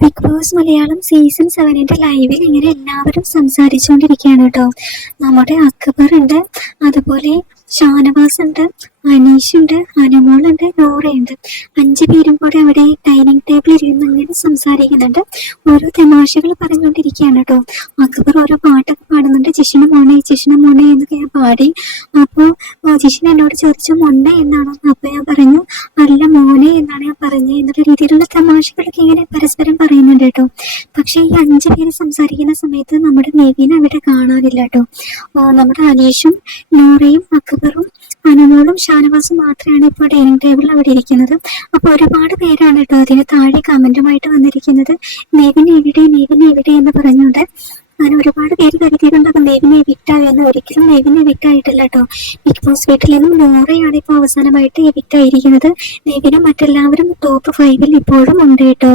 Big boss Malayalam season 7 ലൈവിൽ ഇങ്ങനെ എല്ലാവരും സംസാരിച്ചുകൊണ്ടിരിക്കുകയാണ് കേട്ടോ. നമ്മുടെ അക്ബർ ഉണ്ട്, അതുപോലെ ഷാനവാസ് ഉണ്ട്, അനീഷ് ഉണ്ട്, അനുമോളുണ്ട്, നോറയുണ്ട്. 5 പേരും കൂടെ അവിടെ ഡൈനിങ് ടേബിളിൽ ഇരുന്ന് അങ്ങനെ സംസാരിക്കുന്നുണ്ട്. ഓരോ തമാശകൾ പറഞ്ഞുകൊണ്ടിരിക്കുകയാണ് കേട്ടോ. അക്ബർ ഓരോ പാട്ടൊക്കെ പാടുന്നുണ്ട്. ജിഷ്ണ മോനെ എന്നൊക്കെ ഞാൻ പാടി. അപ്പോൾ ജിഷ്ണ എന്നോട് ചോദിച്ചു മൊണ്ണ എന്നാണോ? അപ്പോൾ ഞാൻ പറഞ്ഞു അല്ല മോനെ എന്നാണ് ഞാൻ പറഞ്ഞത് എന്നുള്ള രീതിയിലുള്ള തമാശകളൊക്കെ ഇങ്ങനെ പരസ്പരം പറയുന്നുണ്ട് കേട്ടോ. പക്ഷെ ഈ 5 പേര് സംസാരിക്കുന്ന സമയത്ത് നമ്മുടെ നെവിനെ അവിടെ കാണാനില്ല കേട്ടോ. നമ്മുടെ അനീഷും നോറയും അക്ബറും അനുമോളും ഷാനവാസും മാത്രമാണ് ഇപ്പോൾ ഡൈനിങ് ടേബിളിൽ അവിടെ ഇരിക്കുന്നത്. അപ്പോൾ ഒരുപാട് പേരാണ് കേട്ടോ അതിന് താഴെ കമന്റുമായിട്ട് വന്നിരിക്കുന്നത്. നെവിൻ എവിടെ എന്ന് പറഞ്ഞുകൊണ്ട്. അങ്ങനെ ഒരുപാട് പേര് കരുതിയിട്ടുണ്ടാകും നെവിനെ എവിക്റ്റായി എന്ന്. ഒരിക്കലും നെവിനെ എവിക്റ്റായിട്ടില്ല കേട്ടോ. ബിഗ് ബോസ് വീട്ടിൽ നിന്നും നോറയാണ് ഇപ്പോൾ അവസാനമായിട്ട് എവിക്റ്റായിരിക്കുന്നത്. നെവിനും മറ്റെല്ലാവരും ടോപ്പ് 5 ഇപ്പോഴും ഉണ്ട് കേട്ടോ.